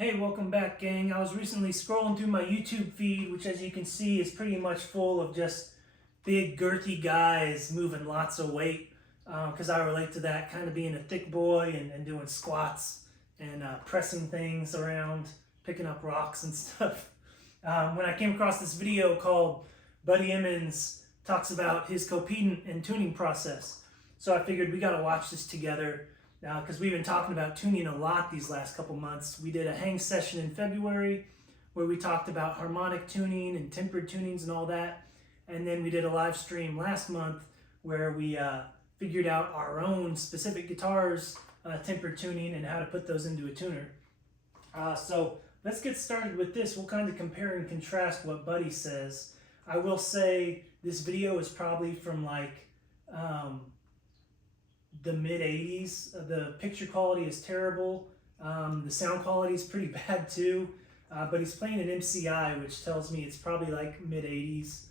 Hey, welcome back, gang. I was recently scrolling through my YouTube feed, which as you can see is pretty much full of just big, girthy guys moving lots of weight, because I relate to that, kind of being a thick boy and doing squats and pressing things around, picking up rocks and stuff. When I came across this video called Buddy Emmons talks about his copedent and tuning process. So I figured we got to watch this together. Because we've been talking about tuning a lot these last couple months. We did a hang session in February where we talked about harmonic tuning and tempered tunings and all that. And then we did a live stream last month where we figured out our own specific guitars, tempered tuning, and how to put those into a tuner. So let's get started with this. We'll kind of compare and contrast what Buddy says. I will say this video is probably from like the mid 80s. The picture quality is terrible. The sound quality is pretty bad too. But he's playing an MCI, which tells me it's probably like mid 80s.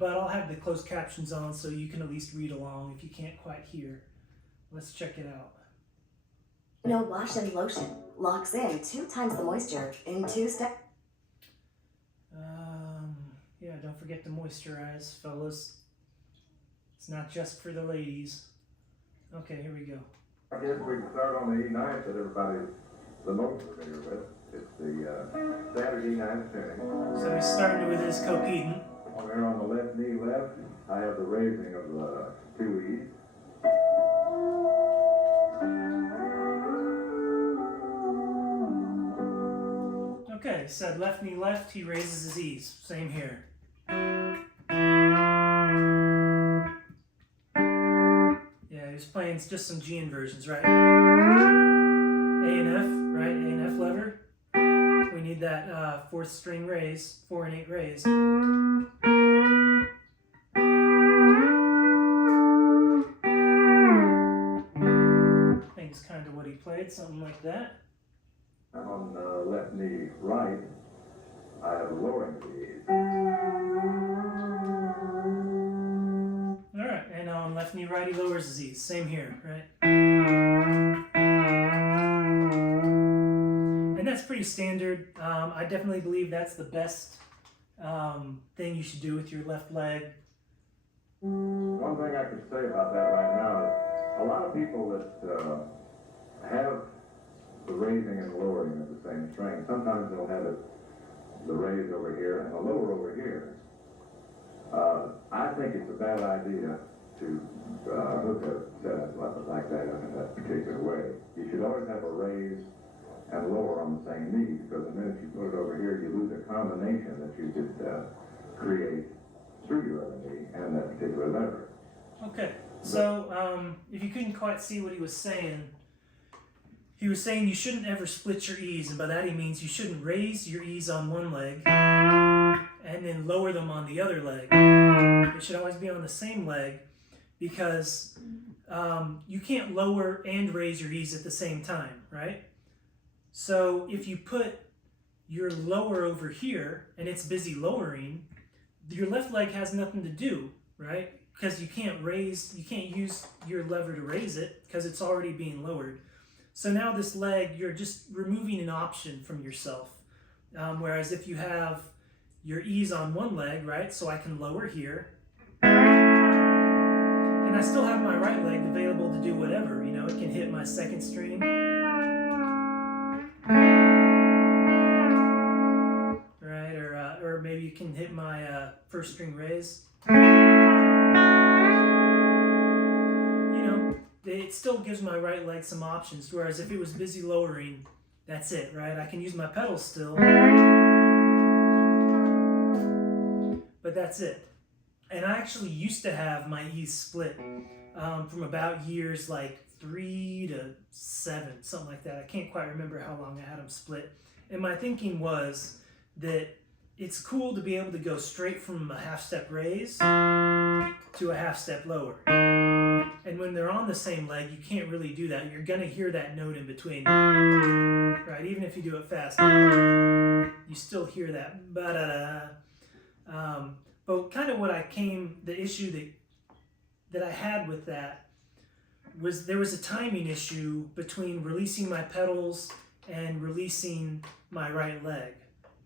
But I'll have the closed captions on so you can at least read along if you can't quite hear. Let's check it out. No wash and lotion. Locks in 2 times the moisture in 2 steps. Yeah, don't forget to moisturize, fellas. It's not just for the ladies. Okay, here we go. I guess we can start on the E9 that everybody's the most familiar with. It's the standard E9 tuning. So he's starting with his copedent. On there on the left knee left, I have the raising of the 2 E's. Okay, said left knee left, he raises his E's. Same here. He's playing just some G inversions, right? A and F, right? A and F lever. We need that 4th string raise, 4 and 8 raise. I think it's kind of what he played, something like that. On the left knee right, I have a lowering of the E's. Alright, and on left knee right, he lowers his E's. Same here, right? And that's pretty standard. I definitely believe that's the best thing you should do with your left leg. One thing I can say about that right now is a lot of people that have the raising and lowering of the same string, sometimes they'll have the raise over here and the lower over here. I think it's a bad idea to hook a setup like that in that particular way. You should always have a raise and lower on the same knee, because the minute you put it over here, you lose a combination that you could create through your other knee and that particular lever. Okay, so if you couldn't quite see what he was saying you shouldn't ever split your E's, and by that he means you shouldn't raise your E's on one leg and then lower them on the other leg. It should always be on the same leg, because you can't lower and raise your E's at the same time, right? So if you put your lower over here and it's busy lowering, your left leg has nothing to do, right? Because you can't use your lever to raise it because it's already being lowered. So now this leg, you're just removing an option from yourself. Whereas if you have your E's on one leg, right? So I can lower here. And I still have my right leg available to do whatever, you know, it can hit my 2nd string. Right, or maybe you can hit my 1st string raise. It still gives my right leg some options, whereas if it was busy lowering, that's it, right? I can use my pedals still, but that's it. And I actually used to have my E's split from about years like 3 to 7, something like that. I can't quite remember how long I had them split. And my thinking was that it's cool to be able to go straight from a half-step raise to a half-step lower. And when they're on the same leg, you can't really do that. You're going to hear that note in between. Right? Even if you do it fast, you still hear that. But kind of the issue that I had with that was there was a timing issue between releasing my pedals and releasing my right leg,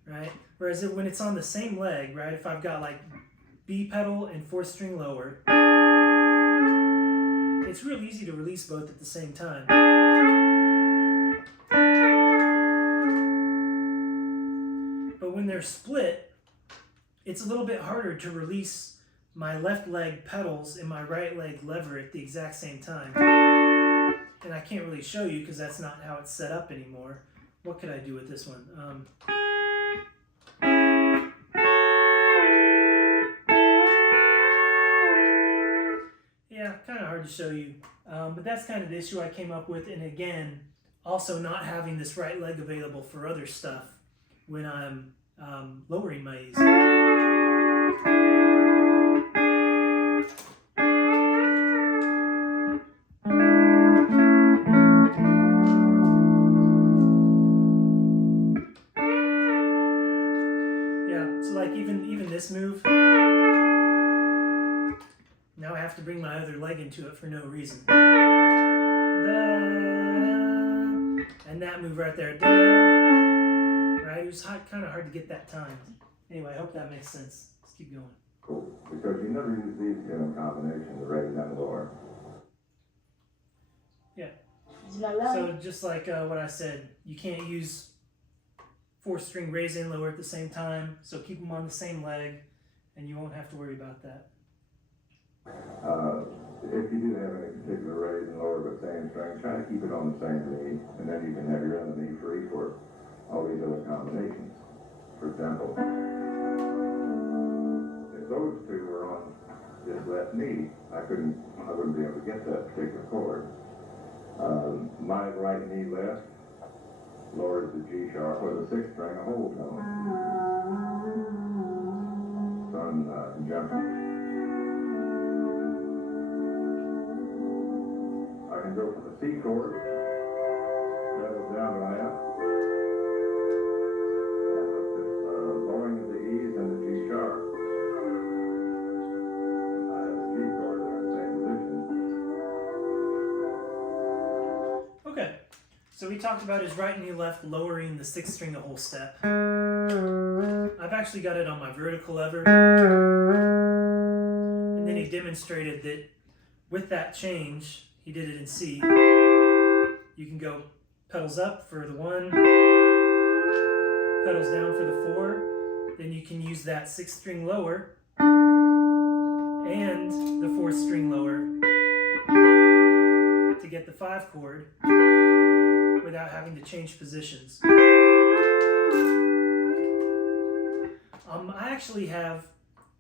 right? Whereas when it's on the same leg, right, if I've got like B pedal and 4th string lower, it's real easy to release both at the same time. But when they're split, it's a little bit harder to release my left leg pedals and my right leg lever at the exact same time. And I can't really show you because that's not how it's set up anymore. What could I do with this one? Yeah, kind of hard to show you. But that's kind of the issue I came up with. And again, also not having this right leg available for other stuff when I'm lowering my E's. Even this move, now I have to bring my other leg into it for no reason. And that move right there, right? It was kind of hard to get that timed. Anyway, I hope that makes sense. Let's keep going. Cool. Because you never use these two in combination, the raise and the lower. Yeah. So just like what I said, you can't use 4th string raise and lower at the same time, so keep them on the same leg, and you won't have to worry about that. If you do have any particular raise and lower but same string, try to keep it on the same knee, and then you can have your other knee free for all these other combinations. For example, if those two were on this left knee, I wouldn't be able to get that particular chord. My right knee left lowers the G sharp with a 6th string, a whole tone. So I'm jumping. I can go for the C chord, that goes down to my F, and with this lowering of the E's and the G sharp, I have the G chord there in the same position. Okay. So we talked about his right knee left lowering the 6th string a whole step. I've actually got it on my vertical lever. And then he demonstrated that with that change, he did it in C. You can go pedals up for the 1, pedals down for the 4. Then you can use that 6th string lower and the 4th string lower to get the 5 chord without having to change positions. I actually have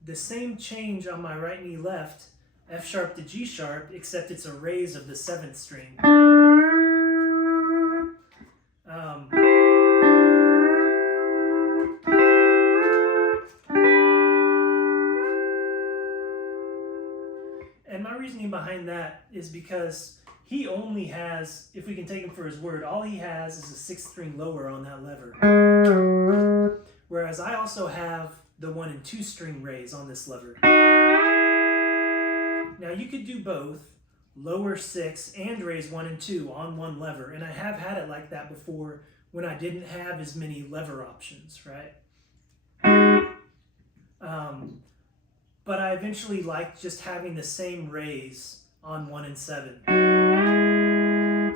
the same change on my right knee left, F sharp to G sharp, except it's a raise of the 7th string. And my reasoning behind that is because he only has, if we can take him for his word, all he has is a 6th string lower on that lever. Whereas I also have the 1 and 2 string raise on this lever. Now you could do both, lower 6 and raise 1 and 2 on one lever. And I have had it like that before when I didn't have as many lever options, right? But I eventually liked just having the same raise on 1 and 7.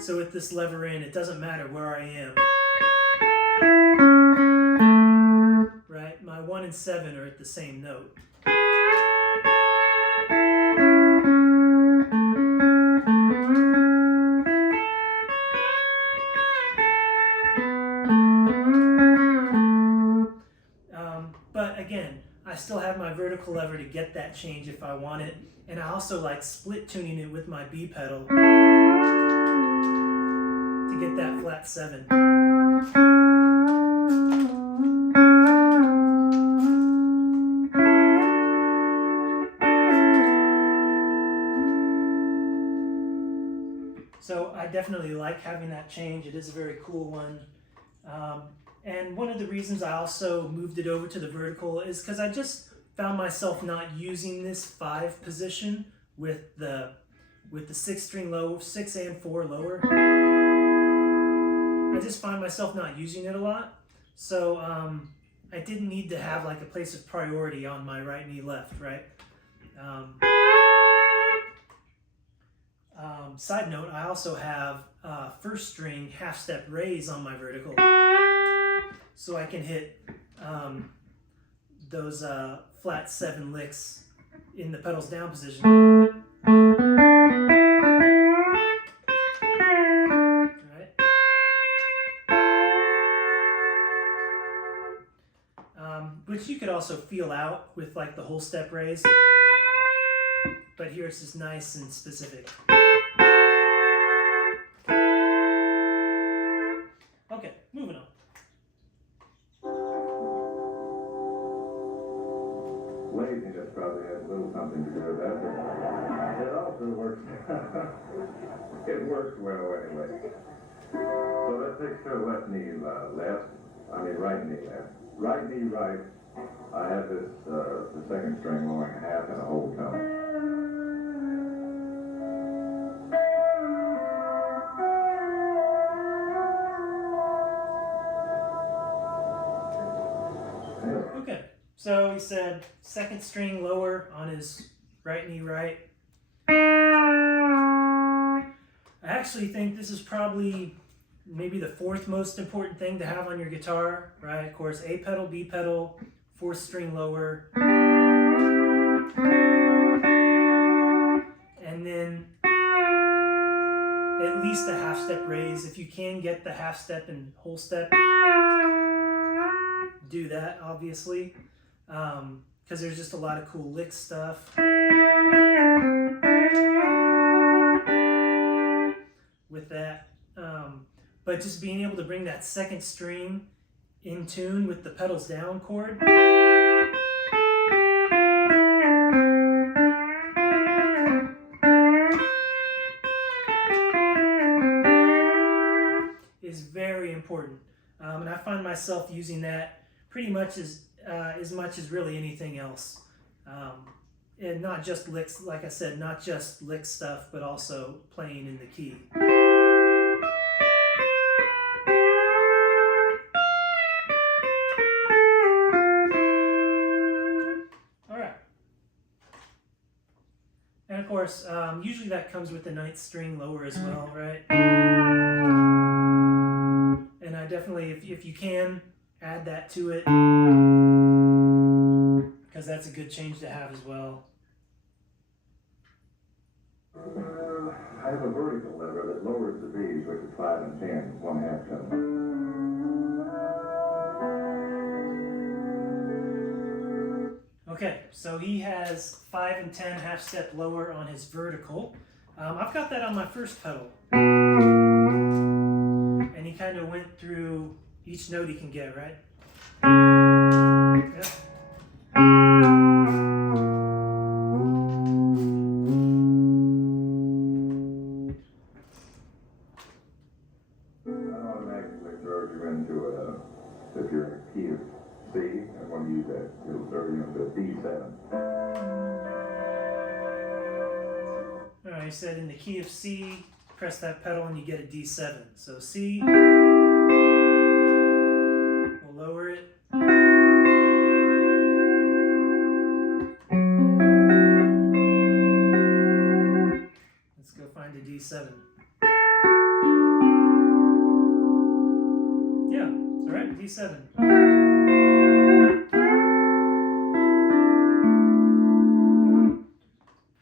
So with this lever in, it doesn't matter where I am. Right? My 1 and 7 are at the same note. But again, I still have my vertical lever to get that change if I want it. And I also like split tuning it with my B pedal to get that flat 7. So I definitely like having that change. It is a very cool one. And one of the reasons I also moved it over to the vertical is because I just found myself not using this 5 position with the 6 string low, 6 and 4 lower. I just find myself not using it a lot. So I didn't need to have like a place of priority on my right knee left, right? Side note, I also have first string half step raise on my vertical. So I can hit those flat 7 licks in the pedals down position. Right? Which you could also feel out with like the whole step raise. But here it's just nice and specific. Okay, moving on. Laziness probably has a little something to do with that, but it also works. It works well anyway. So that takes care of left knee right knee left. Right knee right, I have this, the second string lowering a half and a whole tone. Okay, so he said second string lower on his right knee right. I actually think this is probably maybe the 4th most important thing to have on your guitar, right? Of course, A pedal, B pedal, 4th string lower. And then at least a half step raise. If you can get the half step and whole step, do that, obviously, because there's just a lot of cool lick stuff with that. But just being able to bring that second string in tune with the pedals down chord is very important. And I find myself using that pretty much as much as really anything else. And not just licks, like I said, not just lick stuff, but also playing in the key. All right. And of course, usually that comes with the 9th string lower as well, right? And I definitely, if you can, add that to it, because that's a good change to have as well. I have a vertical lever that lowers the B's, which is 5 and 10, 1/2 tone. Okay, so he has 5 and 10 half step lower on his vertical. I've got that on my first pedal. And he kind of went through each note he can get, right? Yep. That automatically throws you into if you're in a key of C, and when you use that, it'll throw you into D7. All right, he said in the key of C, press that pedal and you get a D7. So C, we'll lower it. Let's go find a D7. Yeah, it's all right, D7.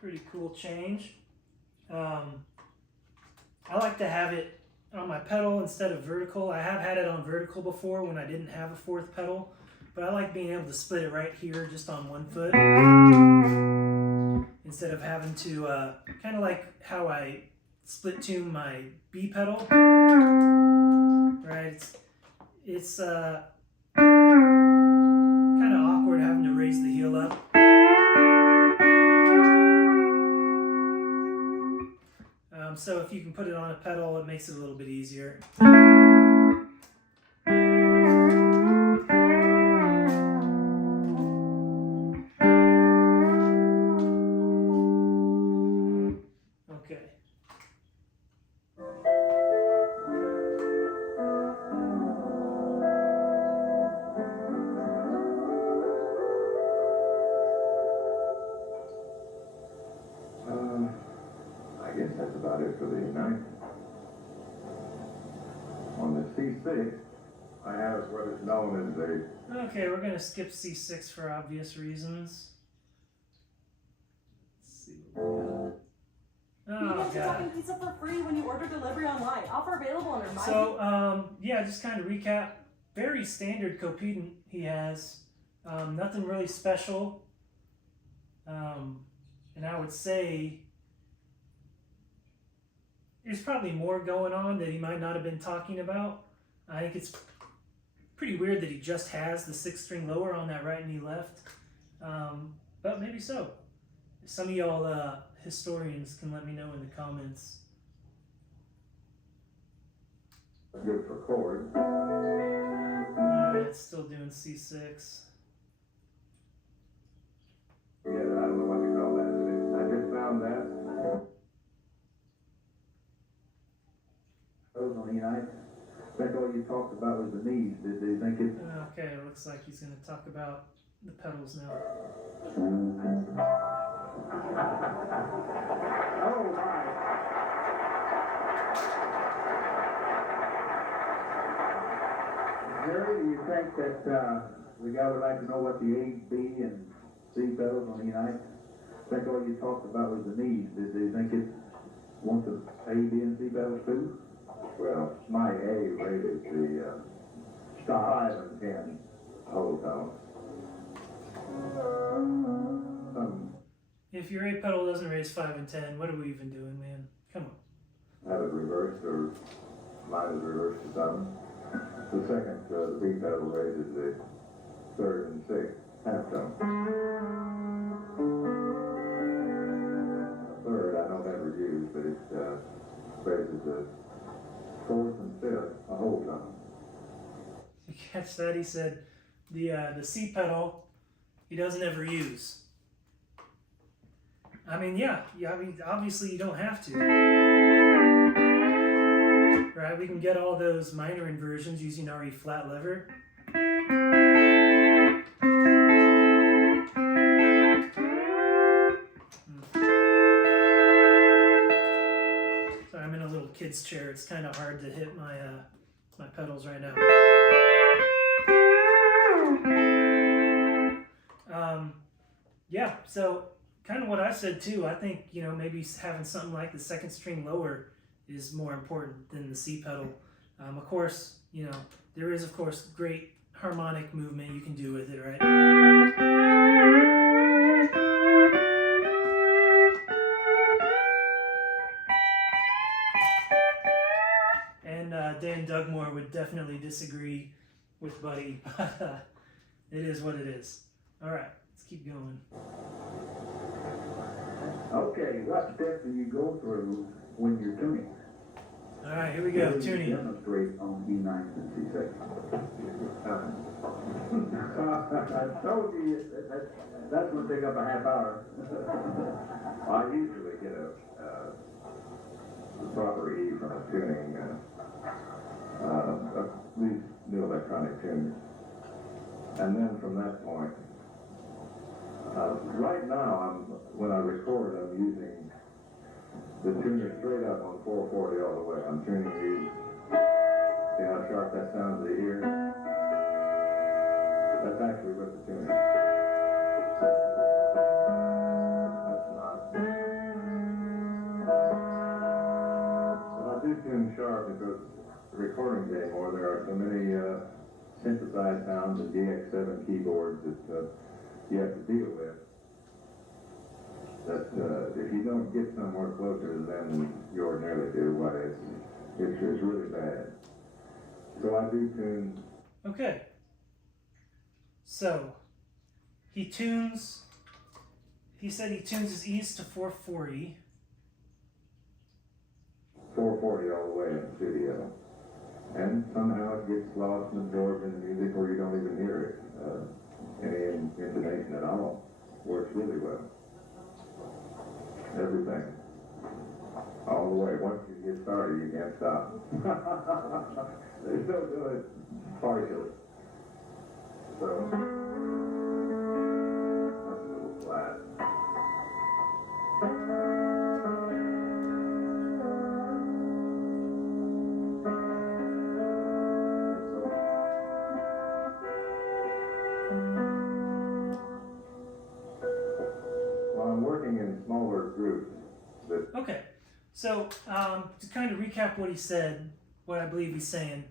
Pretty cool change. I like to have it on my pedal instead of vertical. I have had it on vertical before when I didn't have a 4th pedal, but I like being able to split it right here just on one foot instead of having to, kind of like how I split tune my B pedal, right? It's kind of awkward having to raise the heel up. So if you can put it on a pedal, it makes it a little bit easier. Okay. C6, I have what is known as a... Okay, we're gonna skip C6 for obvious reasons. Let's see what we got. You Oh, get God. Kentucky Pizza for free when you order delivery online. Offer available under my... So, yeah, just kind of recap. Very standard copedent he has. Nothing really special. And I would say there's probably more going on that he might not have been talking about. I think it's pretty weird that he just has the 6-string lower on that right knee left. But maybe so. Some of y'all historians can let me know in the comments. Good for chord. Alright, it's still doing C6. Yeah, I don't know what to call that. I just found that. Those on the United. I think all you talked about was the knees. Did they think it? Okay, it looks like he's going to talk about the pedals now. Oh my! Jerry, do you think that the guy would like to know what the A, B, and C pedals on the United? I think all you talked about was the knees. Did they think it wants the A, B, and C pedals too? Well, my A rated the 5 and 10 whole tone. If your A pedal doesn't raise 5 and 10, what are we even doing, man? Come on. Have it reversed, or mine is reversed to some. The second, the B pedal raises the 3rd and 6th half tone. The 3rd I don't ever use, but it raises the 4th and 5th a whole tone. You catch that? He said the C pedal he doesn't ever use. I mean, yeah, I mean, obviously you don't have to. Right? We can get all those minor inversions using our E flat lever. Sorry, I'm in a little kid's chair. It's kind of hard to hit my my pedals right now. Yeah, so kind of what I said too. I think, you know, maybe having something like the 2nd string lower is more important than the C pedal. Of course, you know, there is of course great harmonic movement you can do with it, right? And Dan Dugmore would definitely disagree with Buddy, but it is what it is. All right. Let's keep going. Okay, what steps do you go through when you're tuning? All right, here we go. Tuning. Demonstrate on E9 and C6. I told you that's going to take up a half hour. I usually get the proper E from a tuning, these new electronic tuners, and then from that point. Right now, when I record, I'm using the tuner straight up on 440 all the way. I'm tuning these. See how sharp that sounds to the ear? That's actually with the tuner. That's not. When I do tune sharp, because the recording day more, there are so many synthesized sounds and DX7 keyboards that you have to deal with, that if you don't get somewhere closer to them than you ordinarily do, why it's really bad. So I do tune. Okay. So he tunes. He said he tunes his E's to 440. 440 all the way in the studio, and somehow it gets lost and absorbed in the music where you don't even hear it. Any intonation at all works really well. Everything. All the way. Once you get started, you can't stop. They still do it partially. So, that's a little flat. So to kind of recap what he said, what I believe he's saying,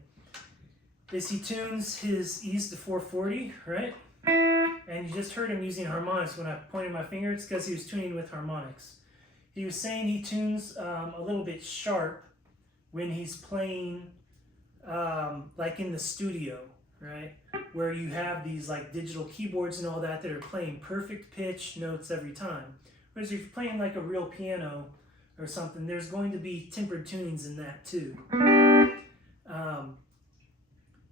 is he tunes his E's to 440, right? And you just heard him using harmonics. When I pointed my finger, it's because he was tuning with harmonics. He was saying he tunes a little bit sharp when he's playing like in the studio, right? Where you have these like digital keyboards and all that that are playing perfect pitch notes every time. Whereas if you're playing like a real piano or something, there's going to be tempered tunings in that too.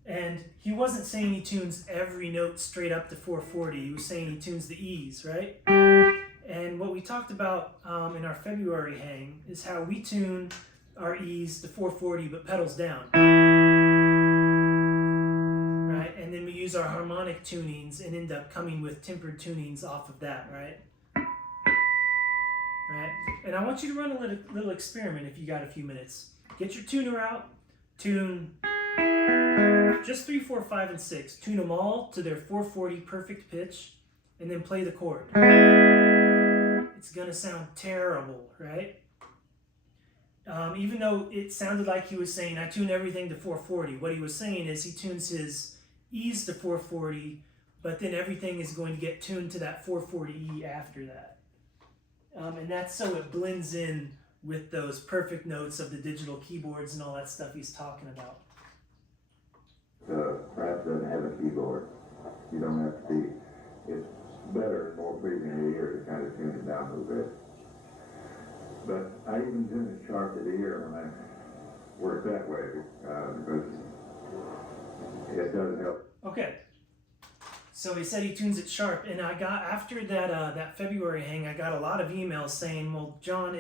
And he wasn't saying he tunes every note straight up to 440. He was saying he tunes the E's, right? And what we talked about in our February hang is how we tune our E's to 440 but pedals down. Right? And then we use our harmonic tunings and end up coming with tempered tunings off of that, right? Right? And I want you to run a little experiment if you got a few minutes. Get your tuner out, tune just 3, 4, 5, and 6. Tune them all to their 440 perfect pitch, and then play the chord. It's gonna sound terrible, right? Even though it sounded like he was saying, I tune everything to 440. What he was saying is he tunes his E's to 440, but then everything is going to get tuned to that 440 E after that. And that's so it blends in with those perfect notes of the digital keyboards and all that stuff he's talking about. Perhaps doesn't have a keyboard. You don't have to be. It's better, more pleasing to the ear to kind of tune it down a little bit. But I even tune it sharp to the ear when I work that way because it does help. Okay. So he said he tunes it sharp, and I got after that February hang, I got a lot of emails saying, "Well, John,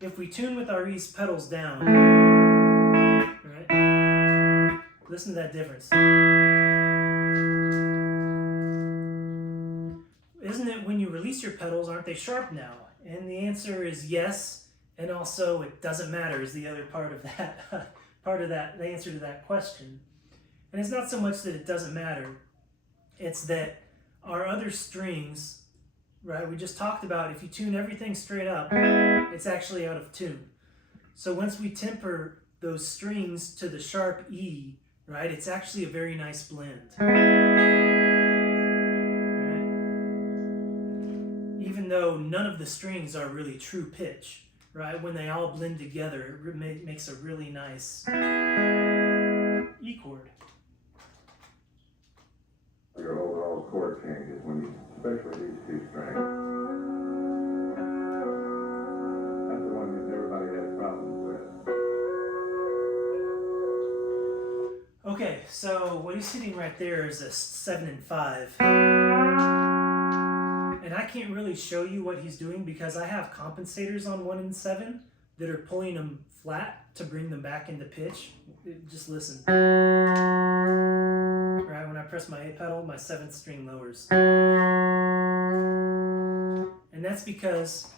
if we tune with our E's pedals down, right? Listen to that difference. Isn't it when you release your pedals, aren't they sharp now?" And the answer is yes, and also it doesn't matter is the other part of that the answer to that question. And it's not so much that it doesn't matter. It's that our other strings, right, we just talked about, if you tune everything straight up, it's actually out of tune. So once we temper those strings to the sharp E, right, it's actually a very nice blend. Right? Even though none of the strings are really true pitch, right, when they all blend together, it makes a really nice E chord. Your overall chord changes when you, especially these two strings. That's the one that everybody has problems with. Okay, so what he's hitting right there is a 7 and 5. And I can't really show you what he's doing because I have compensators on 1 and 7 that are pulling them flat to bring them back into pitch. Just listen. Right, when I press my A pedal, my 7th string lowers. And that's because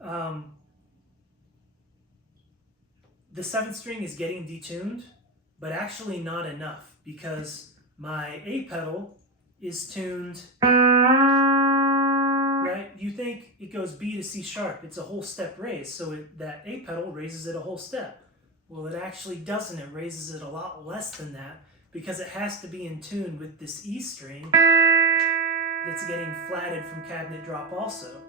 the 7th string is getting detuned, but actually not enough because my A pedal is tuned, right? You think it goes B to C sharp. It's a whole step raise, so that A pedal raises it a whole step. Well, it actually doesn't. It raises it a lot less than that because it has to be in tune with this E string that's getting flatted from cabinet drop also.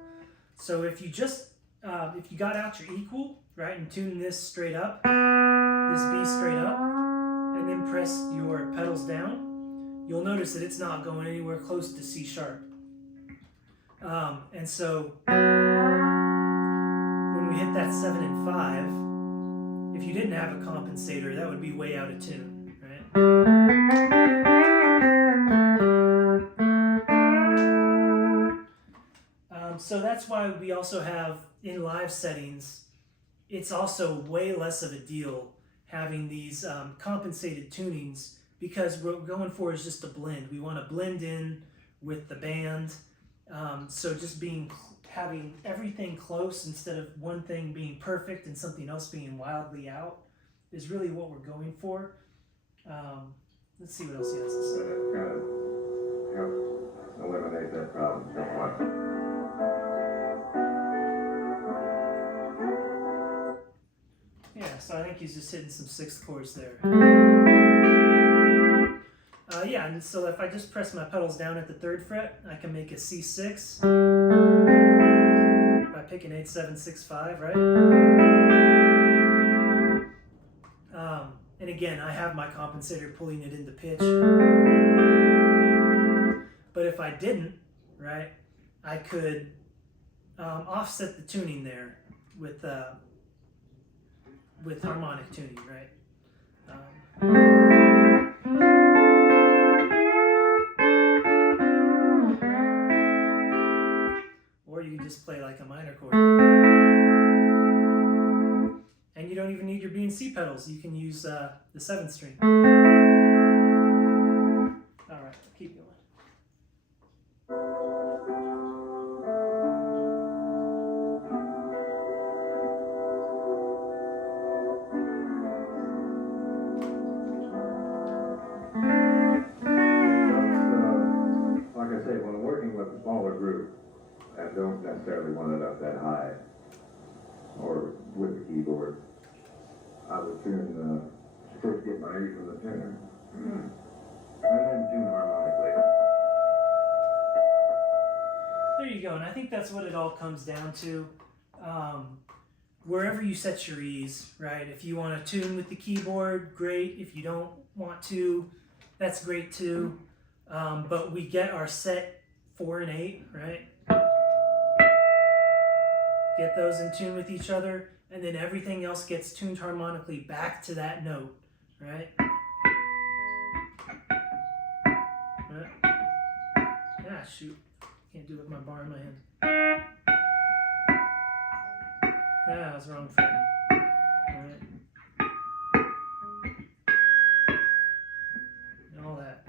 So if you just, if you got out your equal, right, and tune this straight up, this B straight up, and then press your pedals down, you'll notice that it's not going anywhere close to C sharp. And so when we hit that 7 and 5, if you didn't have a compensator, that would be way out of tune, right? So that's why we also have in live settings, it's also way less of a deal having these compensated tunings because what we're going for is just a blend. We want to blend in with the band. So just having everything close instead of one thing being perfect and something else being wildly out is really what we're going for. Let's see what else he has to say. It kind of helps eliminate that problem somewhat. so I think he's just hitting some sixth chords there. Yeah, and so if I just press my pedals down at the 3rd fret, I can make a C6 by picking 8, 7, 6, 5, right? And again, I have my compensator pulling it into pitch. But if I didn't, right, I could offset the tuning there with harmonic tuning, right? Or you can just play like a minor chord. And you don't even need your B and C pedals. You can use the 7th string. All right, keep going. Like I say, when working with a smaller group and don't necessarily want it up that high, or with the keyboard, I would tune first get my ear from the tuner, and then tune harmonically. There you go, and I think that's what it all comes down to. Wherever you set your E's, right? If you want to tune with the keyboard, great. If you don't want to, that's great too. But we get our set 4 and 8, right? Get those in tune with each other, and then everything else gets tuned harmonically back to that note, right? Ah, shoot. Can't do it with my bar in my hand. Ah, I was wrong for Alright. And all that.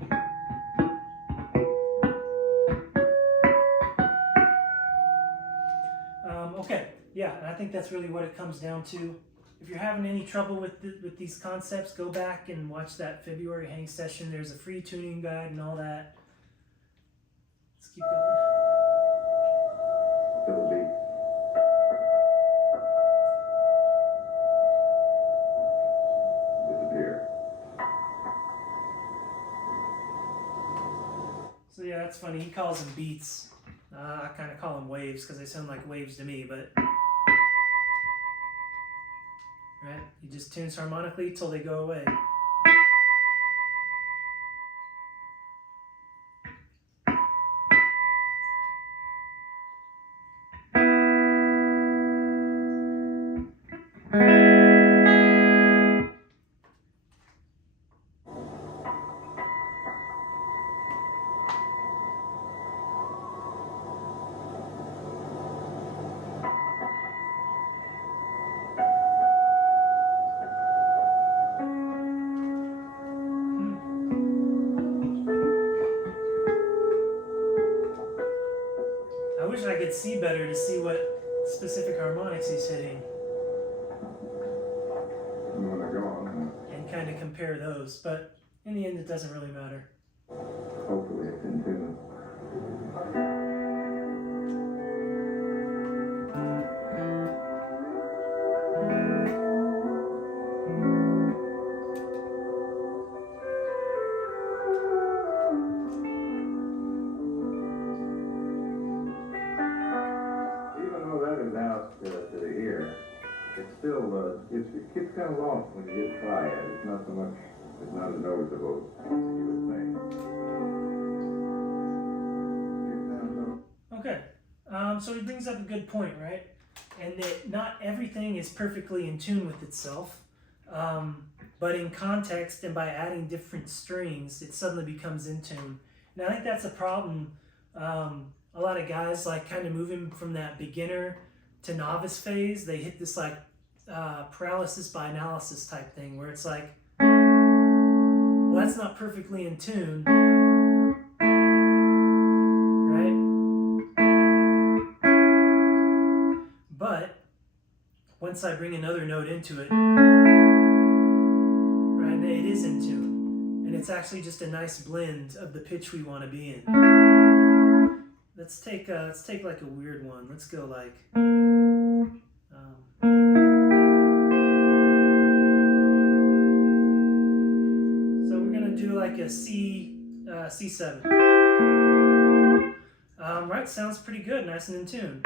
Okay, yeah, and I think that's really what it comes down to. If you're having any trouble with these concepts, go back and watch that February hang session. There's a free tuning guide and all that. Let's keep going. Fiddle beat. Disappear. So yeah, that's funny. He calls them beats. I kind of call them waves because they sound like waves to me, but right? He just tunes harmonically till they go away. I wish I could see better to see what specific harmonics he's hitting You want to go on? and kind of compare those, but in the end it doesn't really matter. Hopefully it's in tune. Even though that is out to the ear, it's still, it gets kind of lost when you get try it. It's not so much, it's not as noticeable as you would think. Okay, so he brings up a good point, right? And that not everything is perfectly in tune with itself, but in context and by adding different strings, it suddenly becomes in tune. And I think that's a problem. A lot of guys like kind of moving from that beginner to novice phase, they hit this like paralysis by analysis type thing where it's like, well, that's not perfectly in tune, right? But once I bring another note into it, right, it is in tune. And it's actually just a nice blend of the pitch we want to be in. Let's take like a weird one. Let's go like do like a C7. Right, sounds pretty good, nice and in tune.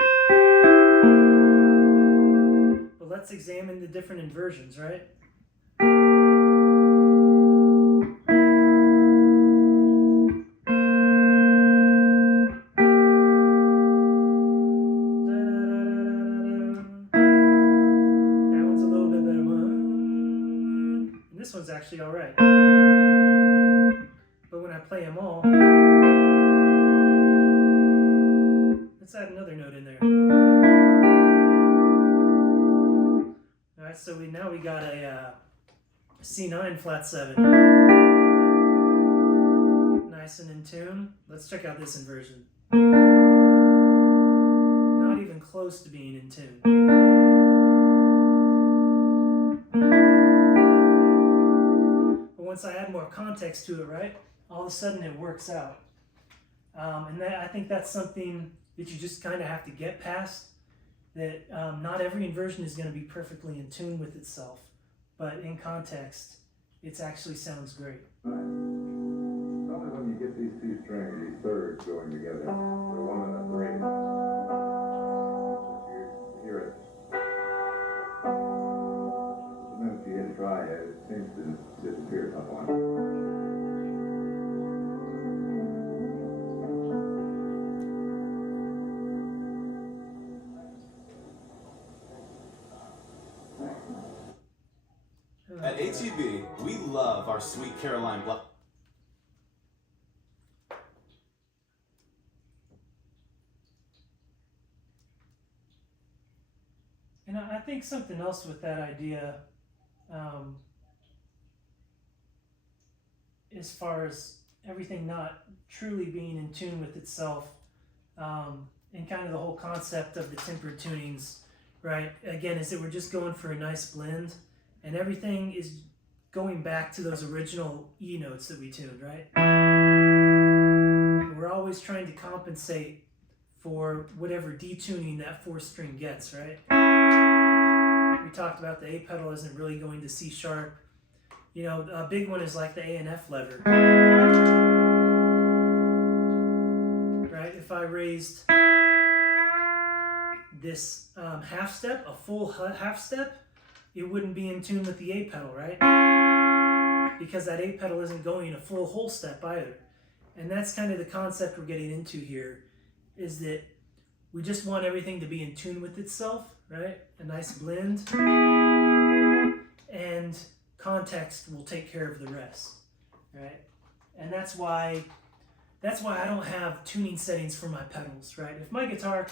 But let's examine the different inversions, right? That one's a little bit better. And this one's actually all right. But when I play them all, let's add another note in there. All right, so now we got a C9 flat 7. Nice and in tune. Let's check out this inversion. Not even close to being in tune. But once I add more context to it, right, all of a sudden it works out. And I think that's something that you just kind of have to get past, that not every inversion is going to be perfectly in tune with itself, but in context, it actually sounds great. Only when you get these two strings, these thirds going together, the 1 and the 3, you hear it. The minute you hit try it seems to disappear somewhat. At ATB, we love our sweet Caroline Black. And I think something else with that idea, as far as everything not truly being in tune with itself, and kind of the whole concept of the tempered tunings, right? Again, is that we're just going for a nice blend, and everything is going back to those original E notes that we tuned, right? We're always trying to compensate for whatever detuning that 4th string gets, right? We talked about the A pedal isn't really going to C sharp. You know, a big one is like the A and F lever. Right? If I raised this half step, a full half step, it wouldn't be in tune with the A pedal, right? Because that A pedal isn't going a full whole step either. And that's kind of the concept we're getting into here, is that we just want everything to be in tune with itself, right? A nice blend. And context will take care of the rest, right? And that's why I don't have tuning settings for my pedals, right? If my guitar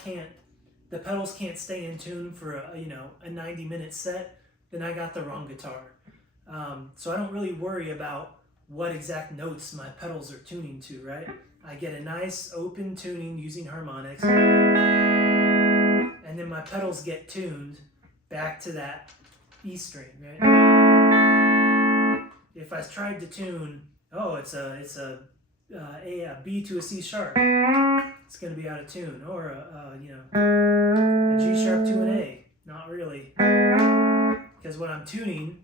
the pedals can't stay in tune for a 90-minute set, then I got the wrong guitar. So I don't really worry about what exact notes my pedals are tuning to, right? I get a nice open tuning using harmonics, and then my pedals get tuned back to that E string, right? If I tried to tune, it's a B to a C sharp, it's going to be out of tune, or a G sharp to an A, not really, because what I'm tuning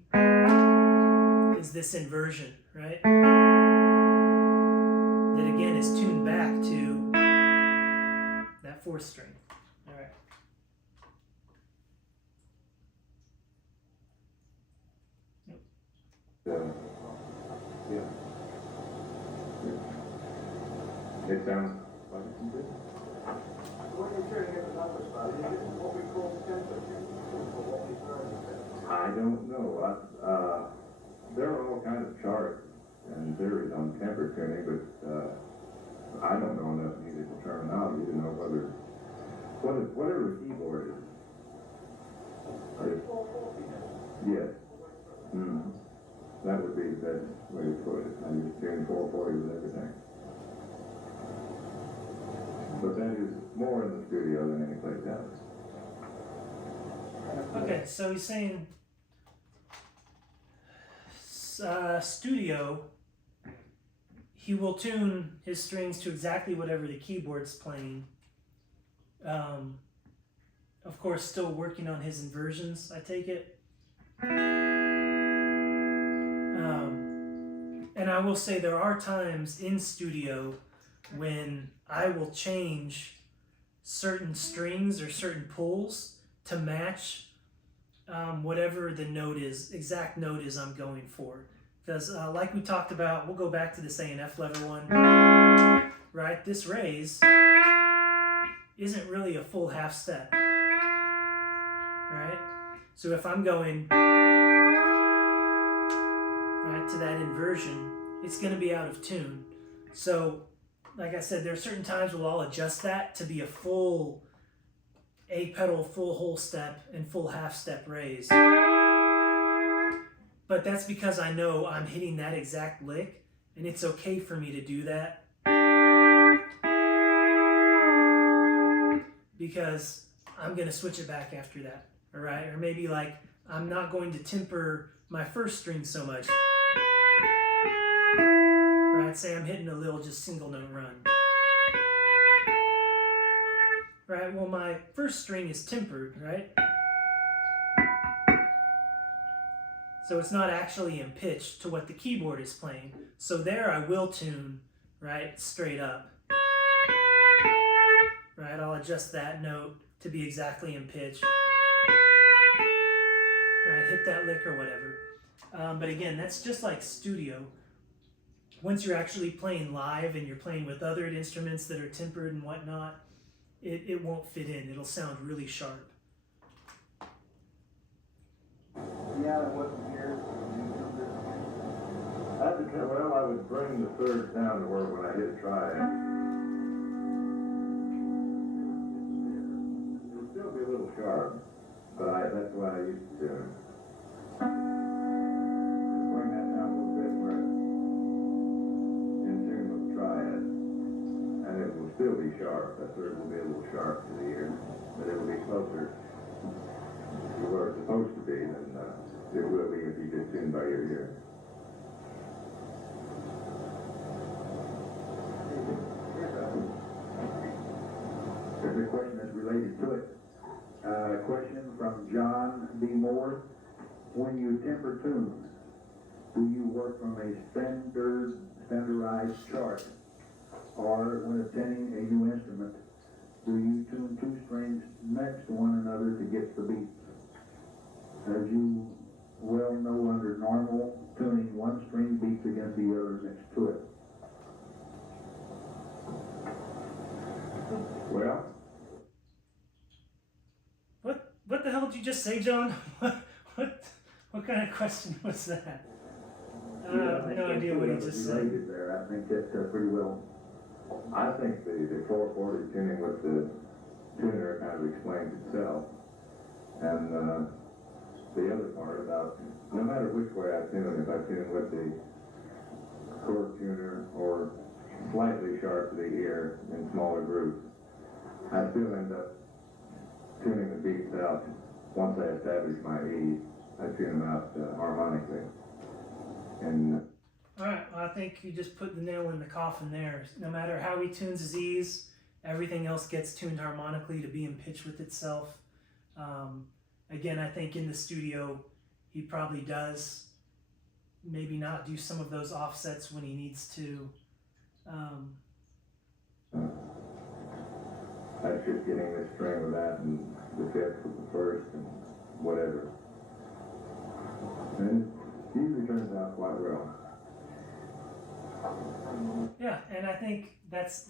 is this inversion, right? That again is tuned back to that 4th string. All right. Yeah. It sounds like it's good. When you're tuning in the numbers, Buddy, is it what we call temper tuning, or what we currently say? I don't know. There are all kinds of charts and theories on temper tuning, but I don't know enough musical terminology to know whatever the keyboard is. Yes. That would be the best way to put it. I just tune 440 with everything. But that is more in the studio than any place else. Okay, so he's saying studio, he will tune his strings to exactly whatever the keyboard's playing. Of course, still working on his inversions, I take it. And I will say there are times in studio when I will change certain strings or certain pulls to match whatever the note is, exact note is I'm going for. Because like we talked about, we'll go back to this A and F lever one, right? This raise isn't really a full half step, right? So if I'm going right to that inversion, it's going to be out of tune. So like I said, there are certain times we'll all adjust that to be a full A pedal, full whole step, and full half step raise. But that's because I know I'm hitting that exact lick, and it's okay for me to do that. Because I'm going to switch it back after that, all right? Or maybe like I'm not going to temper my first string so much. Right, say I'm hitting a little just single note run. Right, well my first string is tempered, right? So it's not actually in pitch to what the keyboard is playing. So there I will tune, right, straight up. Right, I'll adjust that note to be exactly in pitch. Right, hit that lick or whatever. But again, that's just like studio. Once you're actually playing live and you're playing with other instruments that are tempered and whatnot, it won't fit in. It'll sound really sharp. Yeah, that wasn't here. Well, I would bring the third down to where when I hit try it, it would still be a little sharp, but that's what I used to do. Just bring that down a little bit where it's in tune with try it, and it will still be sharp. That third will be a little sharp to the ear, but it will be closer to where it's supposed to be than it will be if you just tune by your ear. There's a question that's related to it. Question from John B. Moore. When you temper tune, do you work from a standardized chart? Or when attending a new instrument, do you tune two strings next to one another to get the beats? As you well know, under normal tuning, one string beats against the other next to it. Well, What the hell did you just say, John? What kind of question was that? I have no idea what he just said. There, I think that's pretty well. I think the 440 tuning with the tuner kind of explains itself. And the other part about, no matter which way I tune, if I tune with the chord tuner or slightly sharp to the ear in smaller groups, I still end up tuning the beats out. Once I establish my E, I tune them out harmonically. And All right, well, I think you just put the nail in the coffin there. No matter how he tunes his E's, everything else gets tuned harmonically to be in pitch with itself. Again, I think in the studio, he probably does maybe not do some of those offsets when he needs to. that's just getting this string with that and the fifth with the first and whatever. And it usually turns out quite well. Yeah, and I think that's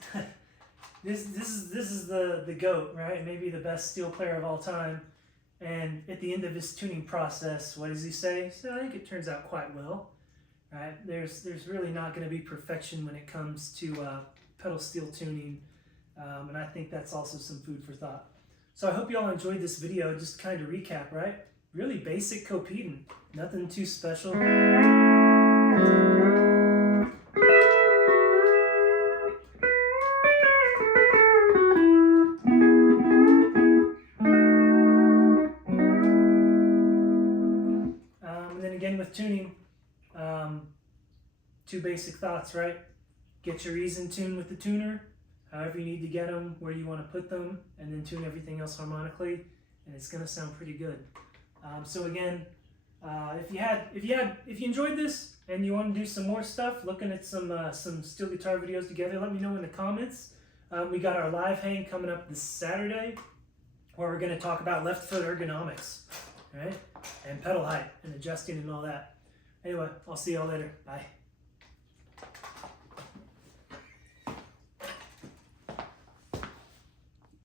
this is the GOAT, right? Maybe the best steel player of all time. And at the end of his tuning process, what does he say? So I think it turns out quite well, right? There's really not going to be perfection when it comes to pedal steel tuning, and I think that's also some food for thought. So I hope you all enjoyed this video. Just kind of recap, right? Really basic copedent, nothing too special. With tuning, two basic thoughts, right? Get your E's in tune with the tuner, however you need to get them, where you want to put them, and then tune everything else harmonically, and it's going to sound pretty good. So again, If you enjoyed this and you want to do some more stuff, looking at some steel guitar videos together, let me know in the comments. We got our live hang coming up this Saturday, where we're going to talk about left foot ergonomics, right? And pedal height and adjusting and all that. Anyway, I'll see y'all later. Bye.